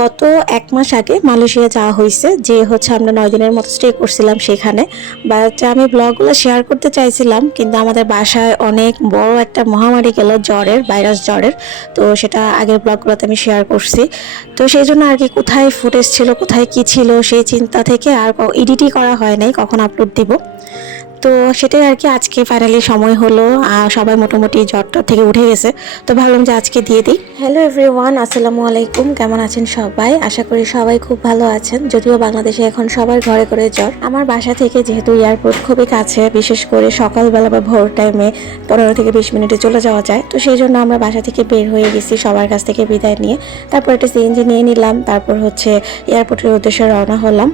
গত 1 মাস আগে মালয়েশিয়া যাওয়া হয়েছে, যে হচ্ছে আমরা 9 দিনের মতো স্টে করছিলাম সেখানে। বাট আমি ব্লগগুলো শেয়ার করতে চাইছিলাম, কিন্তু আমাদের বাসায় অনেক বড় একটা মহামারী গেল জ্বরের, ভাইরাস জ্বরের। তো সেটা আগের ব্লগগুলোতে আমি শেয়ার করছি। তো সেই জন্য আর কি কোথায় ফুটেজ ছিল, কোথায় কি ছিল, সেই চিন্তা থেকে আর এডিটই করা হয় নাই কখন আপলোড দিব। তো সেটাই আর কি, আজকে ফাইনালি সময় হলো। সবাই মোটামুটি জ্বরটা থেকে উঠে গেছে, তো ভাবলাম যে আজকে দিয়ে দিই। হ্যালো এভরিওয়ান, আসসালামু আলাইকুম। কেমন আছেন সবাই? আশা করি সবাই খুব ভালো আছেন। যদিও বাংলাদেশে এখন সবার ঘরে ঘরে জ্বর। আমার বাসা থেকে যেহেতু এয়ারপোর্ট খুবই কাছে, বিশেষ করে সকালবেলা বা ভোর টাইমে 15 থেকে 20 মিনিটে চলে যাওয়া যায়, তো সেই জন্য আমরা বাসা থেকে বের হয়ে গেছি সবার কাছ থেকে বিদায় নিয়ে। তারপর একটা সিএনজি নিয়ে নিলাম, তারপর হচ্ছে এয়ারপোর্টের উদ্দেশ্যে রওনা হলাম।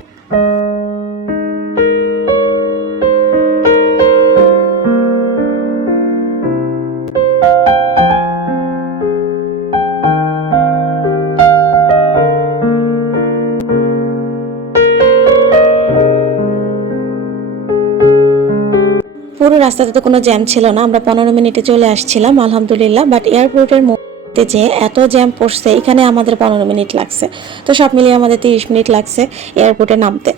পুরো রাস্তাতে তো কোনো জ্যাম ছিল না, আমরা 15 মিনিটে চলে আসছিলাম আলহামদুলিল্লাহ। বাট এয়ারপোর্টের মধ্যে যে এত জ্যাম পড়ছে, এখানে আমাদের 15 মিনিট লাগছে। তো সব মিলিয়ে আমাদের 30 মিনিট লাগছে এয়ারপোর্টে নামতে।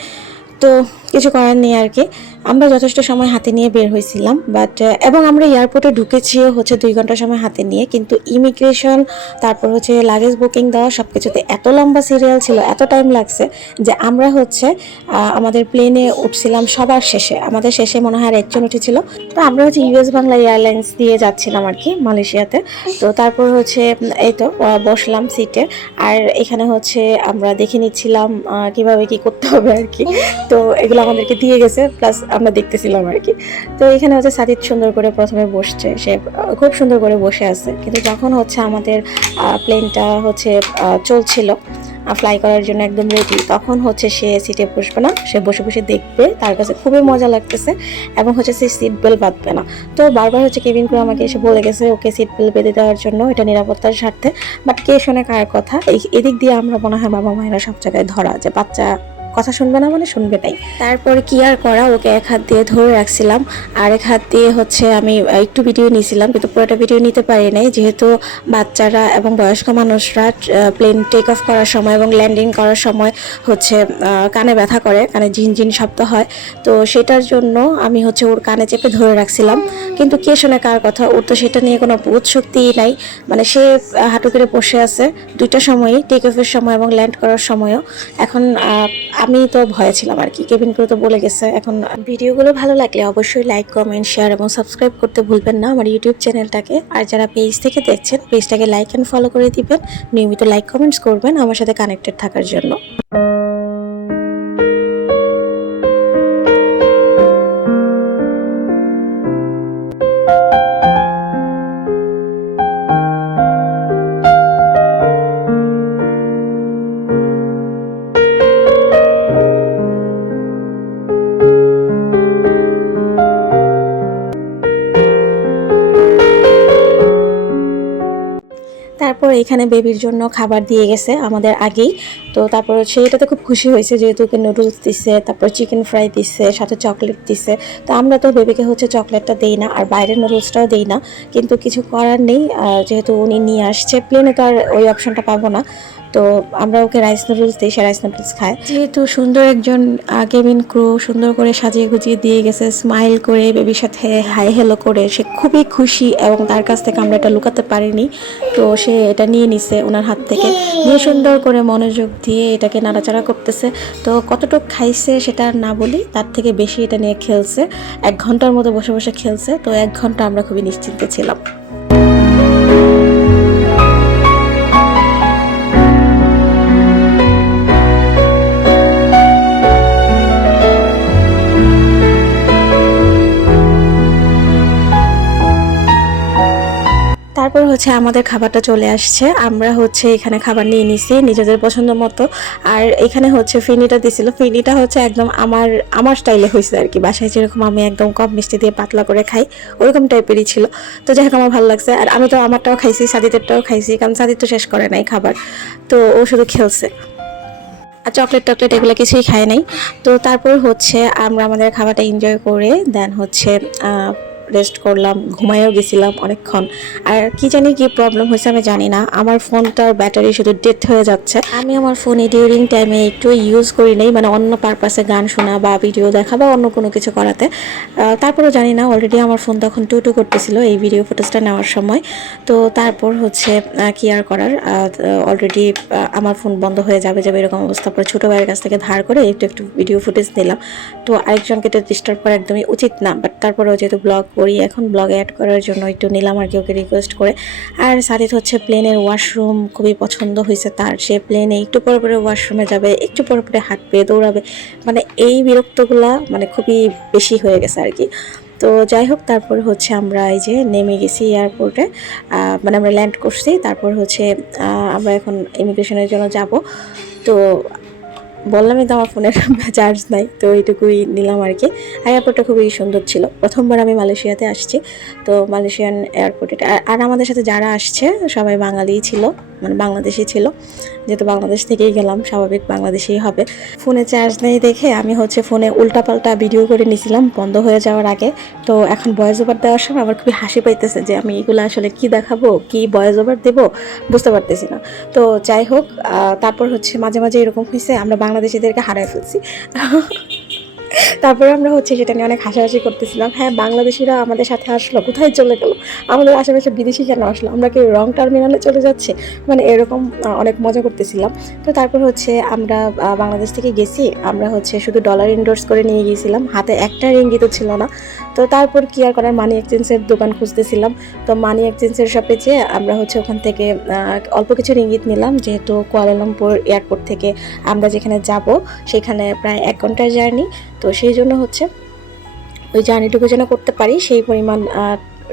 তো কিছু করার নেই আর কি, আমরা যথেষ্ট সময় হাতে নিয়ে বের হয়েছিলাম। বাট এবং আমরা এয়ারপোর্টে ঢুকেছিও হচ্ছে 2 ঘন্টা সময় হাতে নিয়ে, কিন্তু ইমিগ্রেশন, তারপর হচ্ছে লাগেজ বুকিং দেওয়া, সব কিছুতে এত লম্বা সিরিয়াল ছিল, এত টাইম লাগছে যে আমরা হচ্ছে আমাদের প্লেনে উঠছিলাম সবার শেষে। আমাদের শেষে মনে হয় আর একজন উঠেছিল। তো আমরা হচ্ছে ইউএস বাংলা এয়ারলাইন্স দিয়ে যাচ্ছিলাম আর কি মালয়েশিয়াতে। তো তারপর হচ্ছে এই তো বসলাম সিটে, আর এখানে হচ্ছে আমরা দেখে নিচ্ছিলাম কিভাবে কি করতে হবে আর কি। তো এগুলো আমাদেরকে দিয়ে গেছে, প্লাস আমরা দেখতেছিলাম আর কি। তো এখানে হচ্ছে সাজিদ সুন্দর করে প্রথমে বসছে, সে খুব সুন্দর করে বসে আছে। কিন্তু যখন হচ্ছে আমাদের প্লেনটা হচ্ছে চলছিল, ফ্লাই করার জন্য একদম রেডি, তখন হচ্ছে সে সিটে বসবে না, সে বসে বসে দেখবে, তার কাছে খুবই মজা লাগতেছে। এবং হচ্ছে সে সিট বেল্ট বাঁধবে না। তো বারবার হচ্ছে কেবিন ক্রু আমাকে এসে বলে গেছে ওকে সিট বেল্ট বেঁধে দেওয়ার জন্য, এটা নিরাপত্তার স্বার্থে। বাট কে শোনে কার কথা? এদিক দিয়ে আমরা মনে হয় বাবা মায়েরা সব জায়গায় ধরা, যে বাচ্চা কথা শুনবে না মানে শুনবে নাই। তারপর কি আর করা, ওকে এক হাত দিয়ে ধরে রাখছিলাম, আর এক হাত দিয়ে হচ্ছে আমি একটু ভিডিও নিয়েছিলাম, কিন্তু পুরোটা ভিডিও নিতে পারি নাই, যেহেতু বাচ্চারা এবং বয়স্ক মানুষরা প্লেন টেক অফ করার সময় এবং ল্যান্ডিং করার সময় হচ্ছে কানে ব্যথা করে, কানে ঝিনঝিন শব্দ হয়। তো সেটার জন্য আমি হচ্ছে ওর কানে চেপে ধরে রাখছিলাম। কিন্তু কে শোনে কার কথা? ওর তো সেটা নিয়ে কোনো বোধ শক্তিই নাই। মানে সে হাঁটু করে বসে আছে দুইটা সময়ই, টেক অফের সময় এবং ল্যান্ড করার সময়ও। এখন আমি তো ভয়ে ছিলাম আর কি, কেবিন ক্রু তো বলে গেছে। এখন ভিডিওগুলো ভালো লাগলে অবশ্যই লাইক, কমেন্ট, শেয়ার এবং সাবস্ক্রাইব করতে ভুলবেন না আমার ইউটিউব চ্যানেলটাকে। আর যারা পেজ থেকে দেখছেন, পেজটাকে লাইক অ্যান্ড ফলো করে দিবেন, নিয়মিত লাইক কমেন্টস করবেন আমার সাথে কানেক্টেড থাকার জন্য। তারপর এখানে বেবির জন্য খাবার দিয়ে গেছে আমাদের আগেই। তো তারপর সেইটাতে খুব খুশি হয়েছে, যেহেতু ওকে নুডলস দিচ্ছে, তারপর চিকেন ফ্রাই দিচ্ছে, সাথে চকলেট দিচ্ছে। তো আমরা তো বেবিকে হচ্ছে চকলেটটা দেই না, আর বাইরের নুডলসটাও দেই না, কিন্তু কিছু করার নেই, যেহেতু উনি নিয়ে আসছে। প্লেনে তো আর ওই অপশনটা পাবো না, তো আমরা ওকে রাইস নুডলস দিই, সে রাইস নুডলস খায়। যেহেতু সুন্দর একজন কেবিন ক্রু সুন্দর করে সাজিয়ে গুজিয়ে দিয়ে গেছে, স্মাইল করে বেবির সাথে হাই হ্যালো করে, সে খুবই খুশি এবং তার কাছ থেকে আমরা এটা লুকাতে পারিনি। তো সে এটা নিয়ে নিছে ওনার হাত থেকে, নিয়ে সুন্দর করে মনোযোগ দিয়ে এটাকে নাড়াচাড়া করতেছে। তো কতটুকু খাইছে সেটা আর না বলি, তার থেকে বেশি এটা নিয়ে খেলছে। 1 ঘন্টার মতো বসে বসে খেলছে। তো 1 ঘন্টা আমরা খুবই নিশ্চিন্তে ছিলাম। তারপর হচ্ছে আমাদের খাবারটা চলে আসছে, আমরা হচ্ছে এখানে খাবার নিয়ে নিছি নিজেদের পছন্দ মতো। আর এখানে হচ্ছে ফিনিটা দিছিল, ফিনিটা হচ্ছে একদম আমার আমার স্টাইলে হয়েছে আর কি। বাসায় যেরকম আমি একদম কম মিষ্টি দিয়ে পাতলা করে খাই, ওরকম টাইপেরই ছিল। তো যাই হোক, আমার ভালো লাগছে। আর আমি তো আমারটাও খাইছি, সাদিদেরটাও খাইছি, কারণ সাদিদ তো শেষ করে নাই খাবার, তো ও শুধু খেলছে। আর চকলেট টকলেট এগুলো কিছুই খায় নাই। তো তারপর হচ্ছে আমরা আমাদের খাবারটা এনজয় করে দেন হচ্ছে রেস্ট করলাম, ঘুমায়ও গেছিলাম অনেকক্ষণ। আর কি জানি কি প্রবলেম হয়েছে আমি জানি না, আমার ফোনটার ব্যাটারি শুধু ডেড হয়ে যাচ্ছে। আমি আমার ফোনে ডিউরিং টাইমে একটু ইউজ করি নাই, মানে অন্য পারপাসে গান শোনা বা ভিডিও দেখা বা অন্য কোনো কিছু করাতে। তারপরেও জানি না, অলরেডি আমার ফোন তখন টু করতেছিল এই ভিডিও ফুটেজটা নেওয়ার সময়। তো তারপর হচ্ছে কি আর করার, অলরেডি আমার ফোন বন্ধ হয়ে যাবে এরকম অবস্থা। পরে ছোটো ভাইয়ের কাছ থেকে ধার করে একটু ভিডিও ফুটেজ নিলাম। তো আরেকজনকে তো ডিস্টার্ব করা একদমই উচিত না, বাট তারপরেও যেহেতু ব্লগ করি এখন, ব্লগে অ্যাড করার জন্য একটু নিলাম আর কি ওকে রিকোয়েস্ট করে। আর সাথে হচ্ছে প্লেনের ওয়াশরুম খুবই পছন্দ হয়েছে তার, সে প্লেনে একটু পরে পরে ওয়াশরুমে যাবে, একটু পরে পরে হাঁটবে, দৌড়াবে, মানে এই বিরক্তগুলা মানে খুবই বেশি হয়ে গেছে আর কি। তো যাই হোক, তারপর হচ্ছে আমরা এই যে নেমে গেছি এয়ারপোর্টে, মানে আমরা ল্যান্ড করছি। তারপর হচ্ছে আমরা এখন ইমিগ্রেশনের জন্য যাব। তো বললামই তো আমার ফোনের চার্জ নাই, তো এইটুকুই নিলাম আর কি। এয়ারপোর্টটা খুবই সুন্দর ছিল, প্রথমবার আমি মালয়েশিয়াতে আসছি। তো মালয়েশিয়ান এয়ারপোর্টে আর আমাদের সাথে যারা আসছে সবাই বাঙালিই ছিল, মানে বাংলাদেশি ছিল, যেহেতু বাংলাদেশ থেকেই গেলাম স্বাভাবিক বাংলাদেশেই হবে। ফোনে চার্জ নেই দেখে আমি হচ্ছে ফোনে উল্টাপাল্টা ভিডিও করে নিয়েছিলাম বন্ধ হয়ে যাওয়ার আগে। তো এখন ভয়েস ওভার দেওয়ার সময় আমার খুবই হাসি পাইতেছে যে আমি এগুলো আসলে কি দেখাবো, কি ভয়েস ওভার দেবো বুঝতে পারতেছি না। তো যাই হোক, তারপর হচ্ছে মাঝে মাঝে এরকম হয়েছে আমরা বাংলাদেশিদেরকে হারাই ফেলছি। তারপরে আমরা হচ্ছে সেটা নিয়ে অনেক হাসাহাসি করতেছিলাম, হ্যাঁ বাংলাদেশিরা আমাদের সাথে আসলো, কোথায় চলে গেল, আমাদের আশেপাশে বিদেশি কেন আসলো, আমরা কি রং টার্মিনালে চলে যাচ্ছে, মানে এরকম অনেক মজা করতেছিলাম। তো তারপর হচ্ছে আমরা বাংলাদেশ থেকে গেছি, আমরা হচ্ছে শুধু ডলার ইনডোর্স করে নিয়ে গিয়েছিলাম, হাতে একটা রিঙ্গিতও ছিল না। তো তারপর কি আর করার, মানি এক্সচেঞ্জের দোকান খুঁজতেছিলাম। তো মানি এক্সচেঞ্জের শপে যেয়ে আমরা হচ্ছে ওখান থেকে অল্প কিছু রিঙ্গিত নিলাম, যেহেতু কুয়ালালামপুর এয়ারপোর্ট থেকে আমরা যেখানে যাব সেখানে প্রায় 1 ঘন্টার জার্নি। তো সেই জন্য হচ্ছে ওই জার্নিটুকু যেন করতে পারি সেই পরিমাণ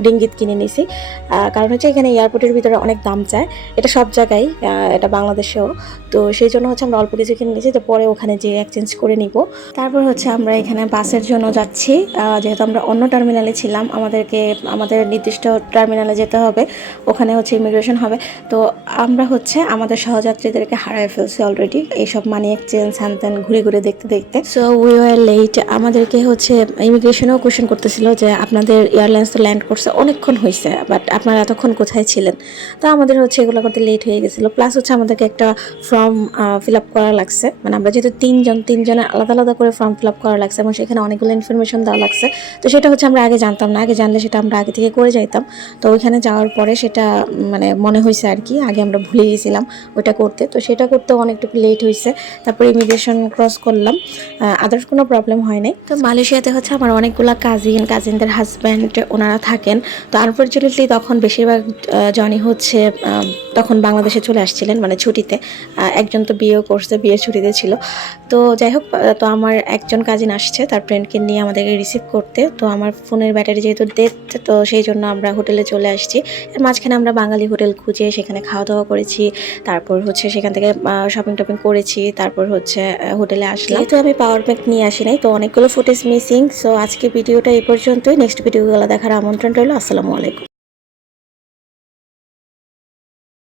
রিঙ্গিত কিনে নিছি। কারণ হচ্ছে এখানে এয়ারপোর্টের ভিতরে অনেক দাম চায়, এটা সব জায়গায়, এটা বাংলাদেশেও। তো সেই জন্য হচ্ছে আমরা অল্প কিছু কিনে নিয়েছি, তো পরে ওখানে যেয়ে এক্সচেঞ্জ করে নিব। তারপর হচ্ছে আমরা এখানে বাসের জন্য যাচ্ছি, যেহেতু আমরা অন্য টার্মিনালে ছিলাম, আমাদের নির্দিষ্ট টার্মিনালে যেতে হবে, ওখানে হচ্ছে ইমিগ্রেশন হবে। তো আমরা হচ্ছে আমাদের সহযাত্রীদেরকে হারায় ফেলছি অলরেডি, এইসব মানি এক্সচেঞ্জ হ্যান ত্যান ঘুরে ঘুরে দেখতে দেখতে। So we were late. আমাদেরকে হচ্ছে ইমিগ্রেশনেও কোয়েশ্চেন করতেছিল যে আপনাদের এয়ারলাইন্স তো ল্যান্ড করছে, অনেকক্ষণ হয়েছে, বাট আপনারা এতক্ষণ কোথায় ছিলেন। তো আমাদের হচ্ছে এগুলো করতে লেট হয়ে গেছিলো। প্লাস হচ্ছে আমাদেরকে একটা ফর্ম ফিল আপ করা লাগছে, মানে আমরা যেহেতু তিনজনের আলাদা আলাদা করে ফর্ম ফিল আপ করা লাগছে এবং সেখানে অনেকগুলো ইনফরমেশন দেওয়া লাগছে। তো সেটা হচ্ছে আমরা আগে জানতাম না, আগে জানলে সেটা আমরা আগে থেকে করে যাইতাম। তো ওইখানে যাওয়ার পরে সেটা মানে মনে হয়েছে আর কি, আগে আমরা ভুলে গেছিলাম ওইটা করতে, তো সেটা করতেও অনেকটুকু লেট হয়েছে। তারপরে ইমিগ্রেশন ক্রস করলাম, আদার্স কোনো প্রবলেম হয় নাই। তো মালয়েশিয়াতে হচ্ছে আমার অনেকগুলো কাজিনদের হাজব্যান্ড ওনারা থাকেন। তো আনফর্চুনেটলি তখন বেশিরভাগ জনই হচ্ছে তখন বাংলাদেশে চলে আসছিলেন, মানে ছুটিতে। একজন তো বিয়েও করছে, বিয়ের ছুটিতে ছিল। তো যাই হোক, তো আমার একজন কাজিন আসছে তার ফ্রেন্ডকে নিয়ে আমাদেরকে রিসিভ করতে। তো আমার ফোনের ব্যাটারি যেহেতু ডেড, তো সেই জন্য আমরা হোটেলে চলে আসছি। এর মাঝখানে আমরা বাঙালি হোটেল খুঁজে সেখানে খাওয়া দাওয়া করেছি, তারপর হচ্ছে সেখান থেকে শপিং টপিং করেছি, তারপর হচ্ছে হোটেলে আসলাম। তো আমি পাওয়ার ব্যাংক নিয়ে আসি নাই, তো অনেকগুলো ফুটেজ মিসিং। সো আজকে ভিডিওটা এই পর্যন্তই, নেক্সট ভিডিওগুলো দেখার আমন্ত্রণ রইল। আসসালামু আলাইকুম।